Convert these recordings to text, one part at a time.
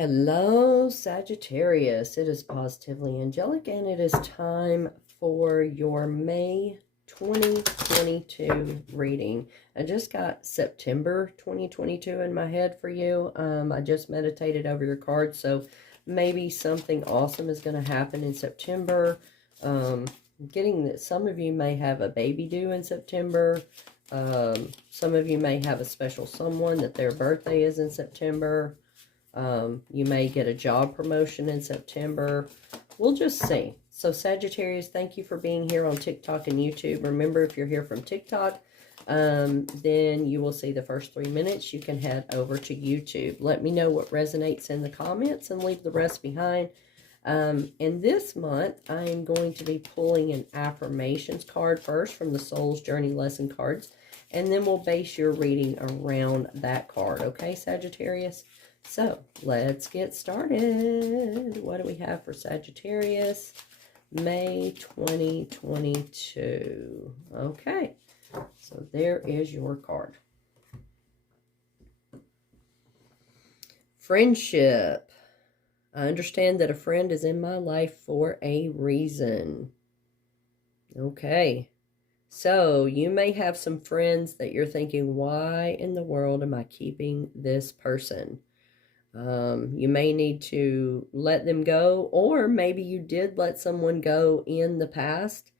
Hello, Sagittarius. It is Positively Angelic, and it is time for your May 2022 reading. I just got September 2022 in my head for you. I just meditated over your cards, so maybe something awesome is going to happen in September. Getting that some of you may have a baby due in September. Some of you may have a special someone that their birthday is in September. You may get a job promotion in September. We'll just see. So Sagittarius, thank you for being here on TikTok and YouTube. Remember, if you're here from TikTok, then you will see the first 3 minutes. You can head over to YouTube. Let me know what resonates in the comments and leave the rest behind. And this month, I'm going to be pulling an affirmations card first from the Soul's Journey Lesson cards. And then we'll base your reading around that card. Okay, Sagittarius? So, let's get started. What do we have for Sagittarius? May 2022. Okay, so there is your card. Friendship. I understand that a friend is in my life for a reason. Okay, so you may have some friends that you're thinking, why in the world am I keeping this person? You may need to let them go, or maybe you did let someone go in the past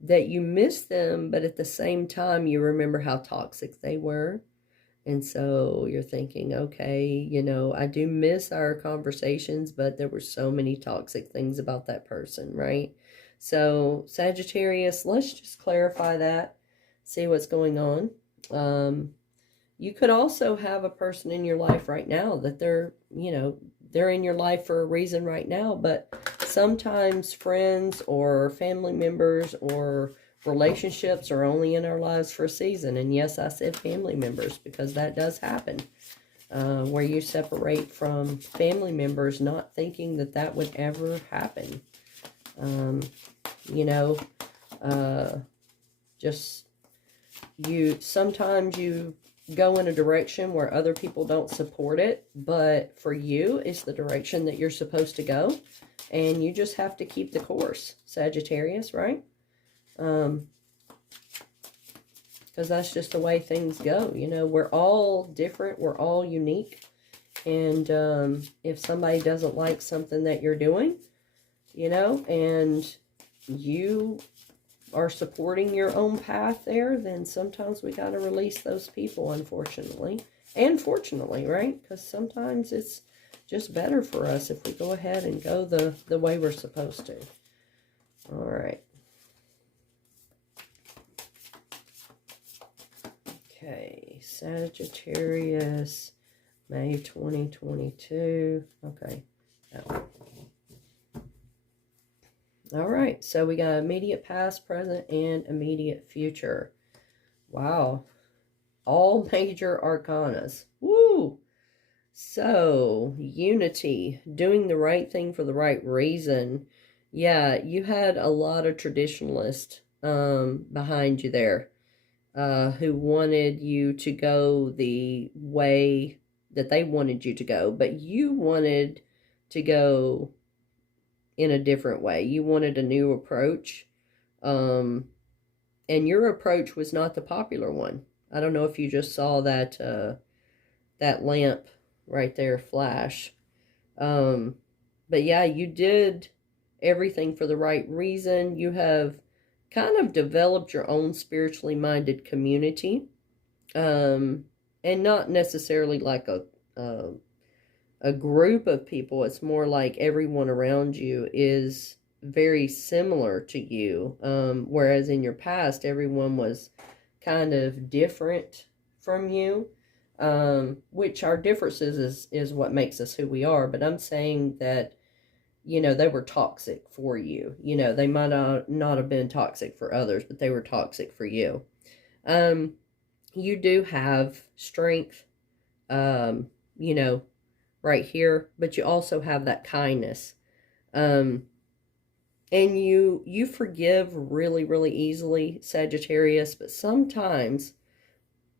that you miss them, but at the same time, you remember how toxic they were. And so you're thinking, okay, you know, I do miss our conversations, but there were so many toxic things about that person, right? So Sagittarius, let's just clarify that, see what's going on. You could also have a person in your life right now that they're in your life for a reason right now, but sometimes friends or family members or relationships are only in our lives for a season. And yes, I said family members because that does happen, where you separate from family members not thinking that that would ever happen. Sometimes you go in a direction where other people don't support it, but for you, it's the direction that you're supposed to go, and you just have to keep the course, Sagittarius, right? Because that's just the way things go. You know, we're all different, we're all unique, and if somebody doesn't like something that you're doing, you know, and you are supporting your own path there, then sometimes we got to release those people, unfortunately. And fortunately, right? Because sometimes it's just better for us if we go ahead and go the way we're supposed to. All right. Okay, Sagittarius, May 2022. Okay, that one. All right, so we got immediate past, present, and immediate future. Wow. All major arcanas. Woo! So, unity, doing the right thing for the right reason. Yeah, you had a lot of traditionalists behind you there who wanted you to go the way that they wanted you to go, but you wanted to go in a different way. You wanted a new approach. And your approach was not the popular one. I don't know if you just saw that that lamp right there flash. But yeah, you did everything for the right reason. You have kind of developed your own spiritually minded community. And not necessarily like a group of people. It's more like everyone around you is very similar to you, whereas in your past everyone was kind of different from you, which our differences is what makes us who we are. But I'm saying that, you know, they were toxic for you. You know, they might not have been toxic for others, but they were toxic for you. You do have strength, you know, right here, but you also have that kindness. And you forgive really, really easily, Sagittarius, but sometimes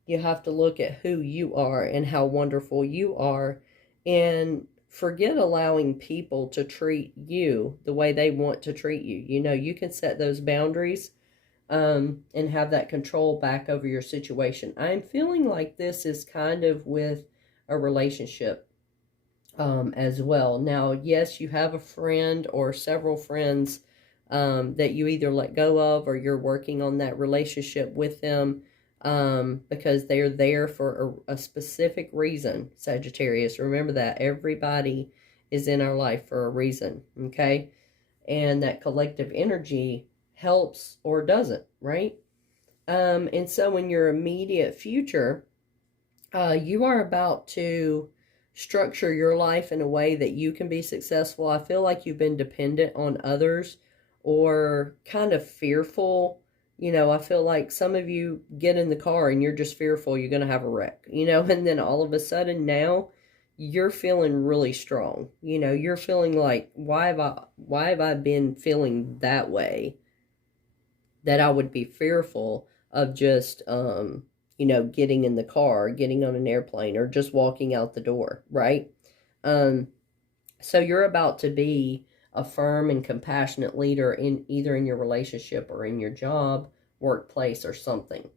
you have to look at who you are and how wonderful you are and forget allowing people to treat you the way they want to treat you. You know, you can set those boundaries and have that control back over your situation. I'm feeling like this is kind of with a relationship as well. Now, yes, you have a friend or several friends that you either let go of, or you're working on that relationship with them because they're there for a specific reason, Sagittarius. Remember that everybody is in our life for a reason, okay? And that collective energy helps or doesn't, right? And so in your immediate future, you are about to structure your life in a way that you can be successful. I feel like you've been dependent on others or kind of fearful. You know, I feel like some of you get in the car and you're just fearful you're going to have a wreck, you know, and then all of a sudden now you're feeling really strong. You know, you're feeling like, why have I been feeling that way, that I would be fearful of just, you know, getting in the car, getting on an airplane, or just walking out the door, right? So you're about to be a firm and compassionate leader in either in your relationship or in your job, workplace, or something,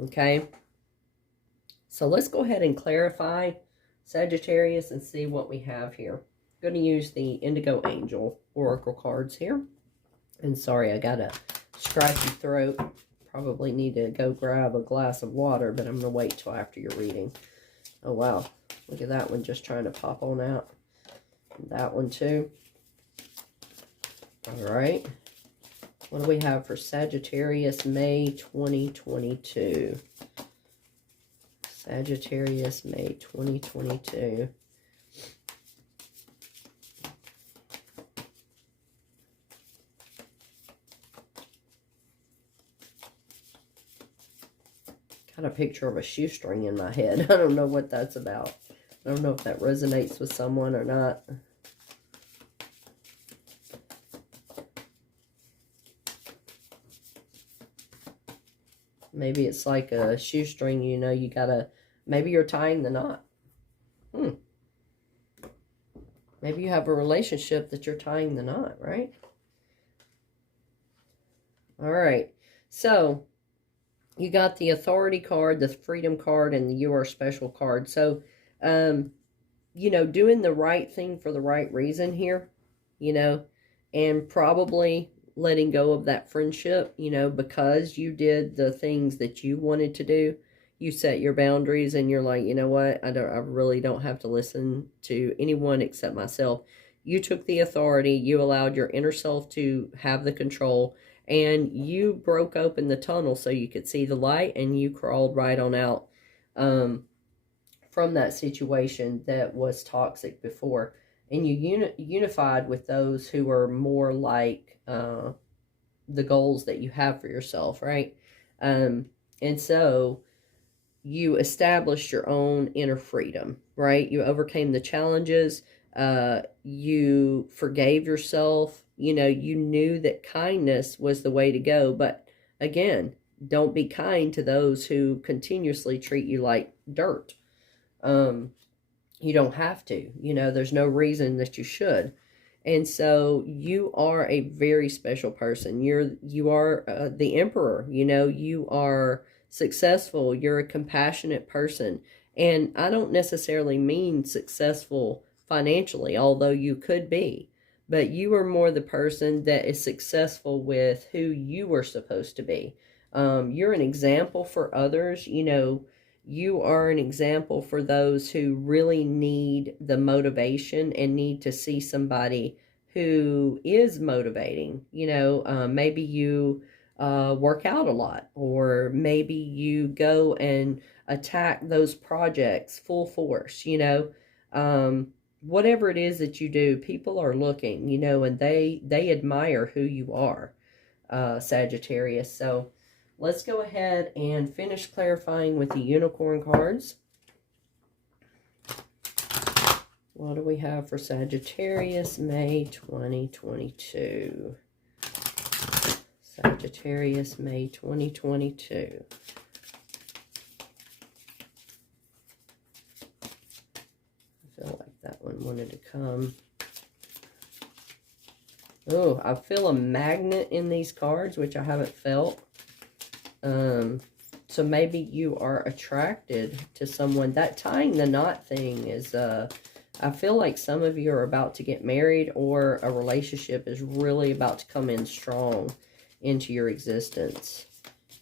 okay? So let's go ahead and clarify, Sagittarius, and see what we have here. I'm going to use the Indigo Angel Oracle cards here. And sorry, I got a scratchy throat. Probably need to go grab a glass of water, but I'm going to wait till after your reading. Oh, wow. Look at that one just trying to pop on out. That one, too. All right. What do we have for Sagittarius, May 2022? Sagittarius, May 2022. Got a picture of a shoestring in my head. I don't know what that's about. I don't know if that resonates with someone or not. Maybe it's like a shoestring, you know, you gotta, maybe you're tying the knot. Maybe you have a relationship that you're tying the knot, right? All right. So, you got the Authority card, the Freedom card, and the You Are Special card. So, you know, doing the right thing for the right reason here, you know, and probably letting go of that friendship, you know, because you did the things that you wanted to do. You set your boundaries and you're like, you know what, I really don't have to listen to anyone except myself. You took the authority, you allowed your inner self to have the control, and you broke open the tunnel so you could see the light, and you crawled right on out from that situation that was toxic before. And you unified with those who are more like the goals that you have for yourself, right? And so you established your own inner freedom, right? You overcame the challenges. You forgave yourself. You know, you knew that kindness was the way to go. But again, don't be kind to those who continuously treat you like dirt. You don't have to. You know, there's no reason that you should. And so you are a very special person. You are the emperor. You know, you are successful. You're a compassionate person. And I don't necessarily mean successful financially, although you could be. But you are more the person that is successful with who you are supposed to be. You're an example for others. You know, you are an example for those who really need the motivation and need to see somebody who is motivating. You know, maybe you work out a lot, or maybe you go and attack those projects full force, you know. Whatever it is that you do, people are looking, you know, and they admire who you are, Sagittarius. So let's go ahead and finish clarifying with the unicorn cards. What do we have for Sagittarius, May 2022? Sagittarius, May 2022. I feel like that one wanted to come. Oh, I feel a magnet in these cards, which I haven't felt. So maybe you are attracted to someone. That tying the knot thing is, I feel like some of you are about to get married, or a relationship is really about to come in strong into your existence.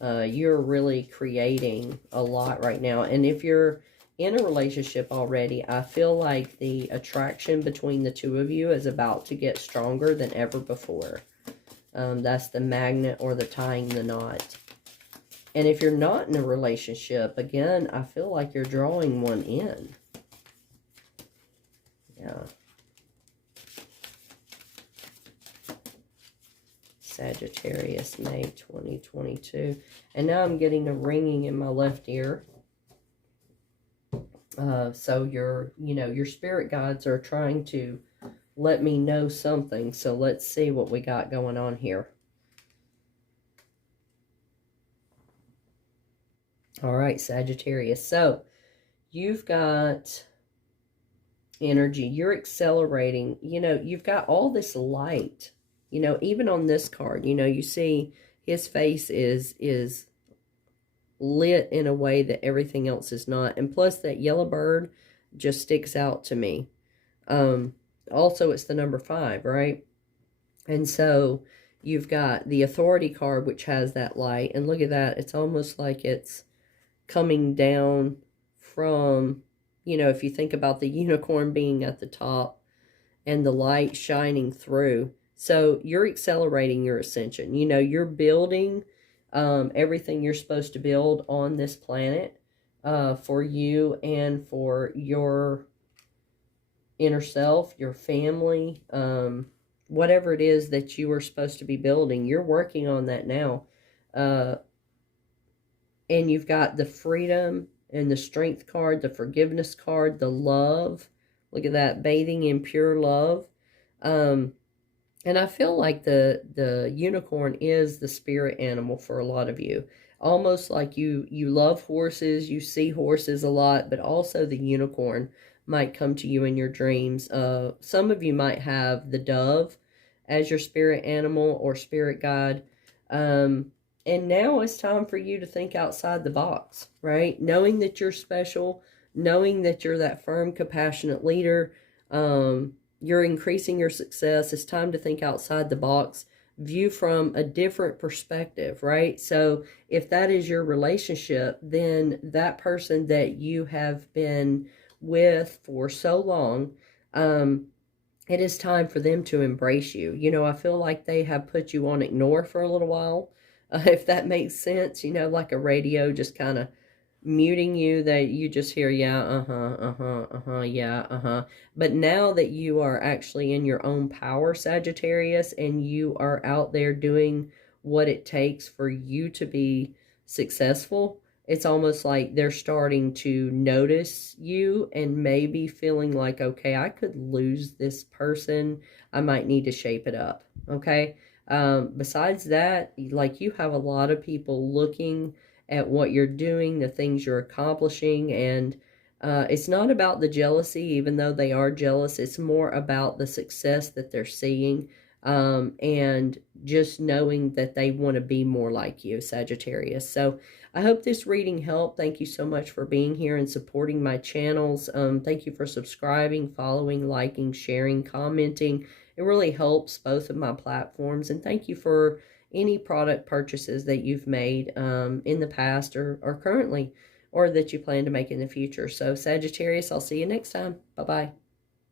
You're really creating a lot right now. And if you're in a relationship already, I feel like the attraction between the two of you is about to get stronger than ever before. That's the magnet or the tying the knot. And if you're not in a relationship, again, I feel like you're drawing one in. Yeah. Sagittarius, May 2022. And now I'm getting a ringing in my left ear. So your spirit guides are trying to let me know something. So let's see what we got going on here. All right, Sagittarius. So you've got energy. You're accelerating. You've got all this light. Even on this card, you see his face is lit in a way that everything else is not. And plus that yellow bird just sticks out to me. Also, it's the number 5, right? And so you've got the authority card, which has that light. And look at that. It's almost like it's coming down from, if you think about the unicorn being at the top and the light shining through. So you're accelerating your ascension. You're building everything you're supposed to build on this planet for you and for your inner self, your family, whatever it is that you are supposed to be building. You're working on that now. And you've got the freedom and the strength card, the forgiveness card, the love. Look at that, bathing in pure love. And I feel like the unicorn is the spirit animal for a lot of you. Almost like you love horses, you see horses a lot, but also the unicorn might come to you in your dreams. Some of you might have the dove as your spirit animal or spirit guide. And now it's time for you to think outside the box, right? Knowing that you're special, knowing that you're that firm, compassionate leader, you're increasing your success. It's time to think outside the box, view from a different perspective, right? So if that is your relationship, then that person that you have been with for so long, it is time for them to embrace you. I feel like they have put you on ignore for a little while. If that makes sense, like a radio just kind of muting you, that you just hear, yeah, yeah, But now that you are actually in your own power, Sagittarius, and you are out there doing what it takes for you to be successful, it's almost like they're starting to notice you and maybe feeling like, okay, I could lose this person. I might need to shape it up, okay? Besides that, like, you have a lot of people looking at what you're doing, the things you're accomplishing, and it's not about the jealousy, even though they are jealous. It's more about the success that they're seeing, and just knowing that they want to be more like you, Sagittarius. So I hope this reading helped. Thank you so much for being here and supporting my channels. Thank you for subscribing, following, liking, sharing, commenting. It really helps both of my platforms. And thank you for any product purchases that you've made in the past or currently, or that you plan to make in the future. So Sagittarius, I'll see you next time. Bye-bye.